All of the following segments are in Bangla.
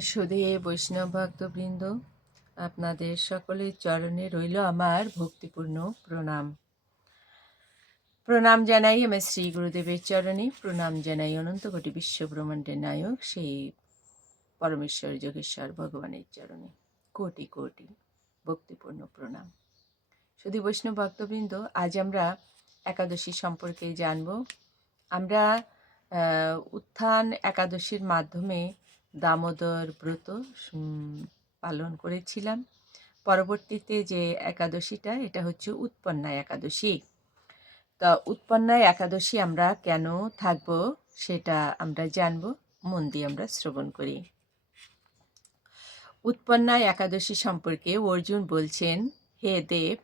সুধী বৈষ্ণব ভক্তবৃন্দ, আপনাদের সকলের চরণে রইল আমার ভক্তিপূর্ণ প্রণাম। প্রণাম জানাই আমার শ্রী গুরুদেবের চরণে, প্রণাম জানাই অনন্ত কোটি বিশ্বব্রহ্মাণ্ডের নায়ক সেই পরমেশ্বর যোগেশ্বর ভগবানের চরণে। কোটি কোটি ভক্তিপূর্ণ প্রণাম। শুধু বৈষ্ণব ভক্তবৃন্দ, আজ আমরা একাদশী সম্পর্কে জানব। আমরা উত্থান একাদশীর মাধ্যমে দামোদর ব্রত পালন করেছিলাম। পরবর্তীতে যে একাদশীটা, এটা হচ্ছে উৎপন্না একাদশী। তা উৎপন্না একাদশী আমরা কেন থাকব সেটা আমরা জানব, মন দিয়ে আমরা শ্রবণ করি। উৎপন্না একাদশী সম্পর্কে অর্জুন বলছেন, হে দেব,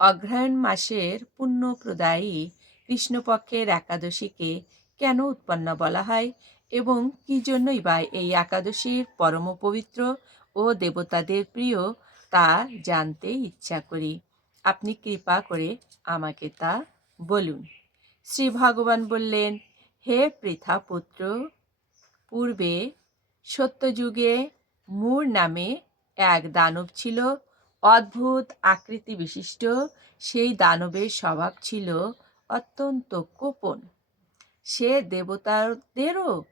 অগ্রহায়ণ মাসের পুণ্যপ্রদায়ী কৃষ্ণপক্ষের একাদশীকে কেন উৎপন্ন বলা হয়? এবং কি জন্যই বা এই একাদশীর পরম পবিত্র ও দেবতাদের প্রিয় তা জানতে ইচ্ছা করি। আপনি কৃপা করে আমাকে তা বলুন। শ্রী ভগবান বললেন, হে পৃথা পুত্র, পূর্বে সত্যযুগে মূর নামে এক দানব ছিল, অদ্ভুত আকৃতি বিশিষ্ট, সেই দানবের স্বভাব ছিল অত্যন্ত কোপন। সে দেবতাদেরও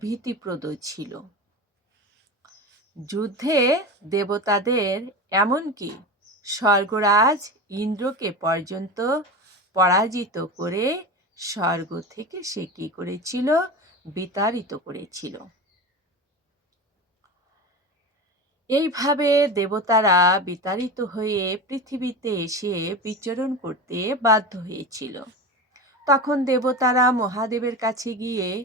ভীতিপ্রদ ছিল। যুদ্ধে দেবতাদের এমনকি স্বর্গরাজ ইন্দ্রকে পর্যন্ত পরাজিত করে স্বর্গ থেকে সে কি করেছিল? বিতাড়িত করেছিল। এইভাবে দেবতারা বিতাড়িত হয়ে পৃথিবীতে এসে বিচরণ করতে বাধ্য হয়েছিল। তখন দেবতারা মহাদেবের কাছে গিয়ে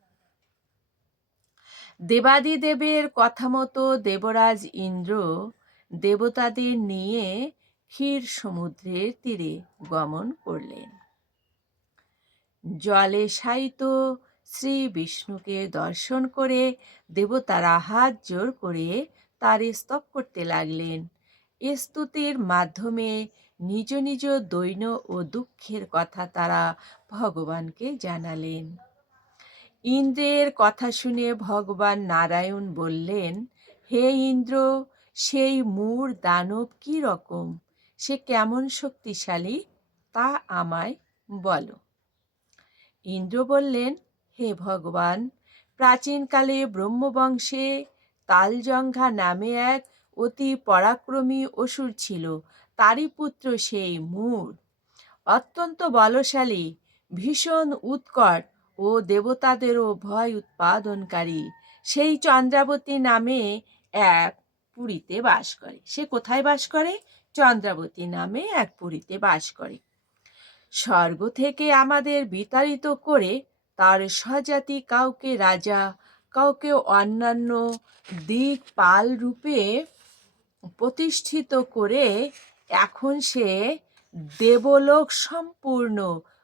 দেবাদিদেবের কথা মতো দেবরাজ ইন্দ্র দেবতাদের নিয়ে ক্ষীর সমুদ্রের তীরে গমন করলেন। জলে শায়িত শ্রী বিষ্ণুকে দর্শন করে দেবতারা হাত জোর করে তার স্তব করতে লাগলেন। স্তুতির মাধ্যমে নিজ নিজ দৈন্য ও দুঃখের কথা তারা ভগবানকে জানালেন। ইন্দ্রের কথা শুনে ভগবান নারায়ণ বললেন, হে ইন্দ্র, সেই মূর দানব কি রকম? সে কেমন শক্তিশালী? তা আমায় বলো। ইন্দ্র বললেন, হে ভগবান, প্রাচীনকালে ব্রহ্মবংশে তালজঙ্ঘা নামে এক অতি পরাক্রমী অসুর ছিল, তারই পুত্র সেই মূর। অত্যন্ত বলশালী, ভীষণ উৎকট ও দেবতাদেরও ভয় উৎপাদনকারী। সেই চন্দ্রাবতী নামে এক পুরীতে বাস করে। সে কোথায় বাস করে? চন্দ্রাবতী নামে এক পুরীতে বাস করে। স্বর্গ থেকে আমাদের বিতাড়িত করে তার স্বজাতি কাউকে রাজা, কাউকে অন্যান্য দিক পাল রূপে প্রতিষ্ঠিত করে এখন সে দেবলোক সম্পূর্ণ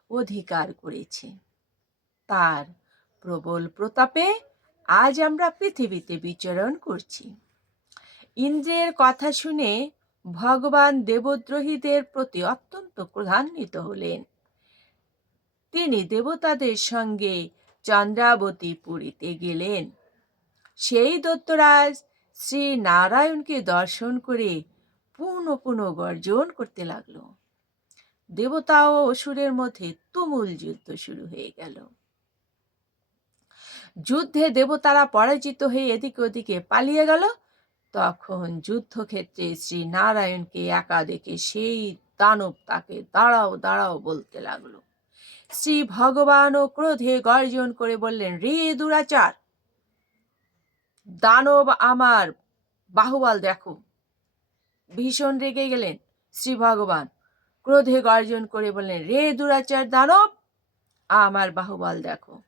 অধিকার করেছে। তার প্রবল প্রতাপে আজ আমরা পৃথিবীতে বিচরণ করছি। ইন্দ্রের কথা শুনে ভগবান দেবদ্রোহীদের প্রতি অত্যন্ত ক্রধান্বিত হলেন। তিনি দেবতাদের সঙ্গে চন্দ্রাবতী পুরীতে গেলেন। সেই দত্তরাজ শ্রী নারায়ণকে দর্শন করে পুনঃ পুনঃ গর্জন করতে লাগল। দেবতা ও অসুরের মধ্যে তুমুল যুদ্ধ শুরু হয়ে গেল। যুদ্ধে দেবতারা পরাজিত হয়ে এদিকে ওদিকে পালিয়ে গেল। তখন যুদ্ধক্ষেত্রে শ্রী নারায়ণকে একা দেখে সেই দানব তাকে দাঁড়াও দাঁড়াও বলতে লাগল। শ্রী ভগবানও ক্রোধে গর্জন করে বললেন, রে দুরাচার, দানব আমার বাহুবল দেখো। ভীষণ রেগে গেলেন শ্রী ভগবান। ক্রোধে গর্জন করে বললেন, রে দুরাচার দানব, আমার বাহুবল দেখো।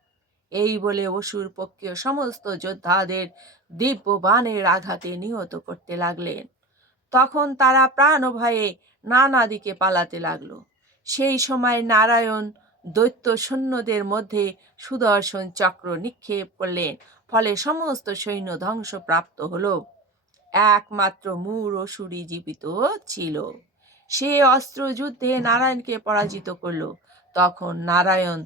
এই বলে অসুর পক্ষীয় সমস্ত যোদ্ধাদের দিব্য বাণের আঘাতে নিহত করতে লাগলেন। তখন তারা প্রাণ ভয়ে নানা দিকে পালাতে লাগল। সেই সময় নারায়ণ দৈত্য সৈন্যদের মধ্যে সুদর্শন চক্র নিক্ষেপ করলেন, ফলে সমস্ত সৈন্য ধ্বংসপ্রাপ্ত হলো। একমাত্র মূর অসুরই জীবিত ছিল। সে অস্ত্র যুদ্ধে নারায়ণকে পরাজিত করল। তখন নারায়ণ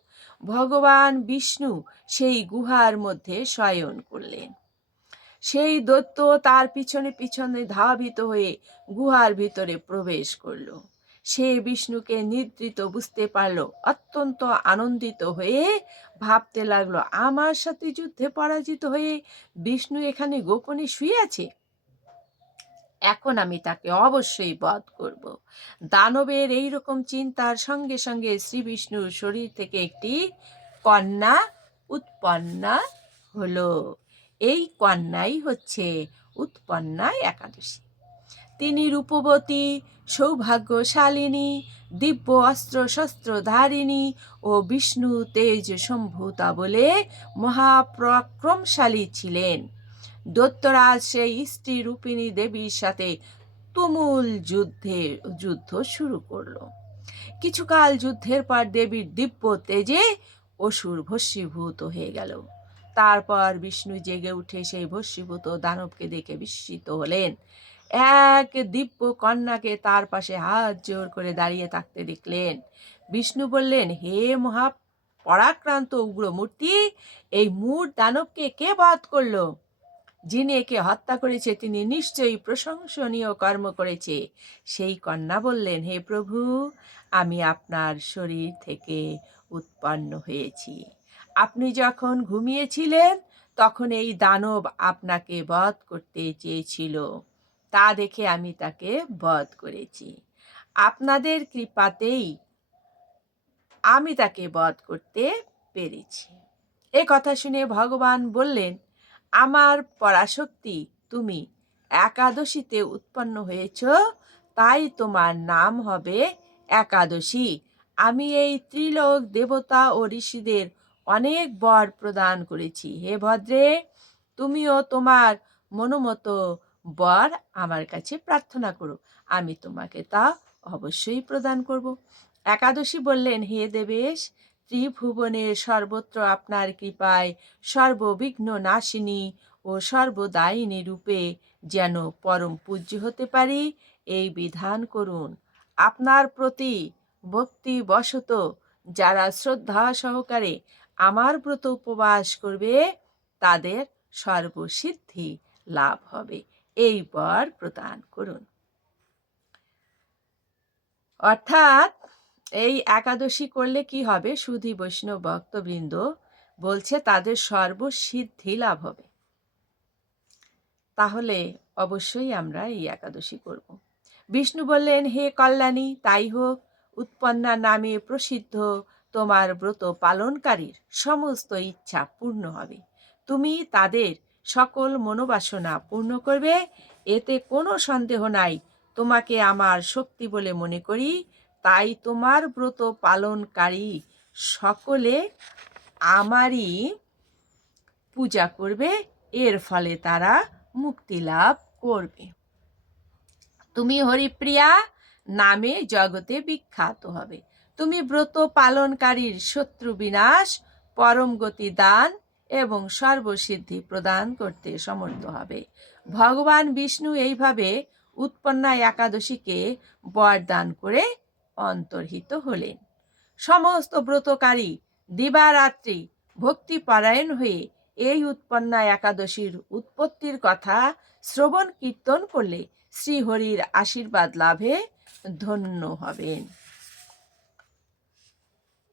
ভগবান বিষ্ণু সেই গুহার মধ্যে শয়ন করলেন। সেই দৈত্য তার পিছনে পিছনে ধাবিত হয়ে গুহার ভিতরে প্রবেশ করল। সে বিষ্ণুকে নিদ্রিত বুঝতে পারল, অত্যন্ত আনন্দিত হয়ে ভাবতে লাগল, আমার সাথে যুদ্ধে পরাজিত হয়ে বিষ্ণু এখানে গোপনে শুয়ে আছে? এখন আমি তাকে অবশ্যই বধ করব। দানবের এই রকম চিন্তার সঙ্গে সঙ্গে শ্রী বিষ্ণুর শরীর থেকে একটি কন্যা উৎপন্ন হলো। এই কন্যাই হচ্ছে উৎপন্না একাদশী। তিনি রূপবতী, সৌভাগ্যশালিনী, দিব্য অস্ত্র শস্ত্র ধারিণী ও বিষ্ণু তেজ সম্ভূতা বলে মহাপরাক্রমশালী ছিলেন। দত্তরাজ সেই স্ত্রী রূপিণী দেবীর সাথে তুমুল যুদ্ধে, যুদ্ধ শুরু করল। কিছুকাল যুদ্ধের পর দেবীর দিব্য তেজে অসুর ভস্মীভূত হয়ে গেল। তারপর বিষ্ণু জেগে উঠে সেই ভস্মীভূত দানবকে দেখে বিস্মিত হলেন। এক দিব্য কন্যাকে তার পাশে হাত জোর করে দাঁড়িয়ে থাকতে দেখলেন। বিষ্ণু বললেন, হে মহা পরাক্রান্ত উগ্র মূর্তি এই মূর দানবকে কে বধ করল? যিনি একে হত্যা করেছে, তিনি নিশ্চয়ই প্রশংসনীয় কর্ম করেছে। সেই কন্যা বললেন, হে প্রভু, আমি আপনার শরীর থেকে উৎপন্ন হয়েছি। আপনি যখন ঘুমিয়েছিলেন, তখন এই দানব আপনাকে বধ করতে চেয়েছিল। তা দেখে আমি তাকে বধ করেছি। আপনাদের কৃপাতেই আমি তাকে বধ করতে পেরেছি। এ কথা শুনে ভগবান বললেন আমার পরাশক্তি, তুমি একাদশীতে উৎপন্ন হয়েছ, তাই তোমার নাম হবে একাদশী। আমি এই ত্রিলোক দেবতা ও ঋষিদের অনেক বর প্রদান করেছি। হে ভদ্রে, তুমিও তোমার মনোমতো বর আমার কাছে প্রার্থনা করো। আমি তোমাকে তা অবশ্যই প্রদান করব। একাদশী বললেন, হে দেবেশ ত্রিভুবনের সর্বত্র আপনার কৃপায় সর্ববিঘ্ন নাশিনী ও সর্বদায়িনী রূপে যেন পরম পূজ্য হতে পারি, এই বিধান করুন। আপনার প্রতি ভক্তি বশত যারা শ্রদ্ধা সহকারে আমার ব্রত উপবাস করবে, তাদের সর্বসিদ্ধি লাভ হবে। এই বর প্রদান করুন। অর্থাৎ এই একাদশী করলে কি হবে? সুধী বৈষ্ণব ভক্তবৃন্দ বলছে, তাদের সর্বসিদ্ধি লাভ হবে। তাহলে অবশ্যই আমরা এই একাদশী করব। বিষ্ণু বললেন, হে কল্যাণী, তাই হোক। উৎপন্না নামে প্রসিদ্ধ। তোমার ব্রত পালনকারীর সমস্ত ইচ্ছা পূর্ণ হবে। তুমি তাদের সকল মনোবাসনা পূর্ণ করবে। এতে কোনো সন্দেহ নাই। তোমাকে আমার শক্তি বলে মনে করি। তাই তোমার ব্রত পালনকারী সকলে আমারই পূজা করবে। এর ফলে তারা মুক্তি লাভ করবে। তুমি হরিপ্রিয়া নামে জগতে বিখ্যাত হবে। তুমি ব্রত পালনকারীর শত্রু বিনাশ, পরম গতি দান এবং সর্বসিদ্ধি প্রদান করতে সমর্থ হবে। ভগবান বিষ্ণু এইভাবে উৎপন্না একাদশীকে বরদান করে অন্তর্হিত হলেন। সমস্ত ব্রতকারী দিবারাত্রি ভক্তিপরায়ণ হয়ে এই উৎপন্না একাদশীর উৎপত্তির কথা শ্রবণ কীর্তন করলে শ্রীহরির আশীর্বাদ লাভে ধন্য হবেন।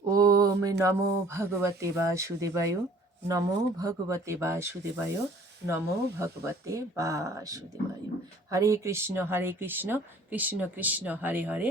ওম নমো ভগবতে বাসুদেবায়, নমো ভগবতে বাসুদেবায়, নমো ভগবতে বাসুদেবায়। হরে কৃষ্ণ হরে কৃষ্ণ কৃষ্ণ কৃষ্ণ, হরে হরে।